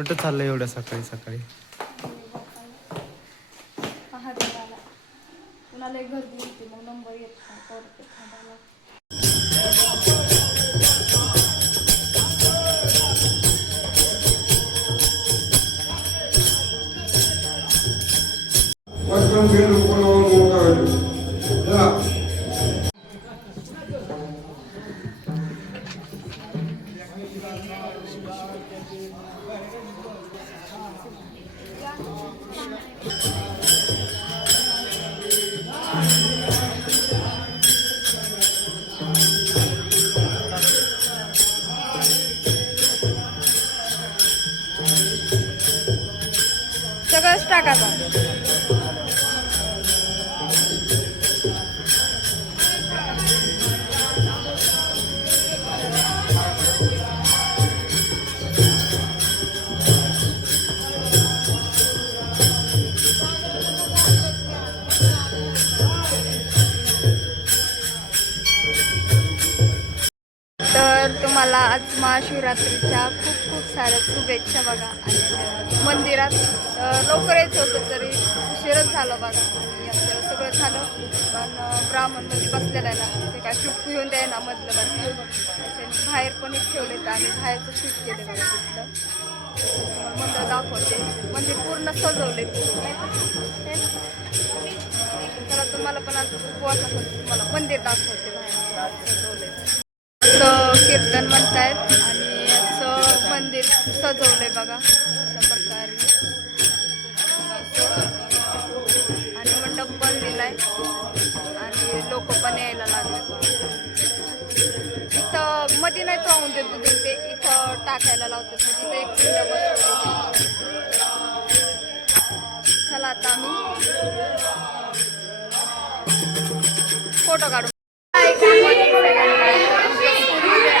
कुठं चाललंय एवढ्या सकाळी सकाळी? कुणाला गर्दी होती मग नंबर येत थांबायला. सगळंच टाकायचं. तर तुम्हाला आज महाशिवरात्रीच्या खूप खूप साऱ्या शुभेच्छा बघा. आणि मंदिरात लवकर यायचं होतं तरी उशीरच झालं बघा. आणि आपल्याला सगळं झालं पण ब्राह्मणमध्ये बसलेलं आहे ना, ते काय शूट घेऊन द्याय ना मधलं बघा. त्याच्याने बाहेर पण एक ठेवले तर आम्ही बाहेरचं शूट केले बघा तिथलं. मंदिर दाखवते, मंदिर पूर्ण सजवले तर तुम्हाला पण आज उपवासासाठी तुम्हाला मंदिर दाखवते बाहेर सजवले. कीर्तन म्हणतायत आणि असं मंदिर सजवलंय बघा अशा प्रकारे. आणि मंडप पण दिलाय आणि लोक पण यायला लागले. इथं मध्ये नाही राहून देत तुम्ही, ते इथं टाकायला लावतात. तिथं एक पिंड बसवली. चला आता आम्ही फोटो काढू.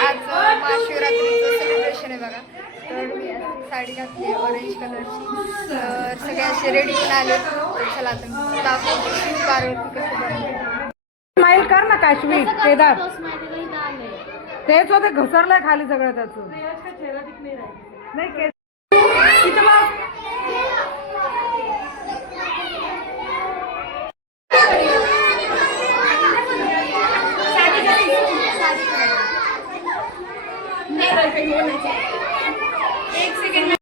आज महाशिवरात्रीचं सेलिब्रेशन आहे बघा. तर मी अशी साडी घातली ऑरेंज कलरची. तर सगळे असे रेडी पण आले. चला आता दाखवते पार्वती कशी बनवली. स्माईल कर ना काश्मीर केदार. तेच होते घसरलंय खाली सगळं त्याचं. नाही एक सेकंड.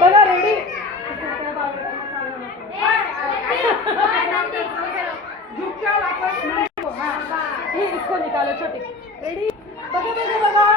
बघा रेडी. इसको निकालो छोटे. रेडी. बघा बघा बघा बघा.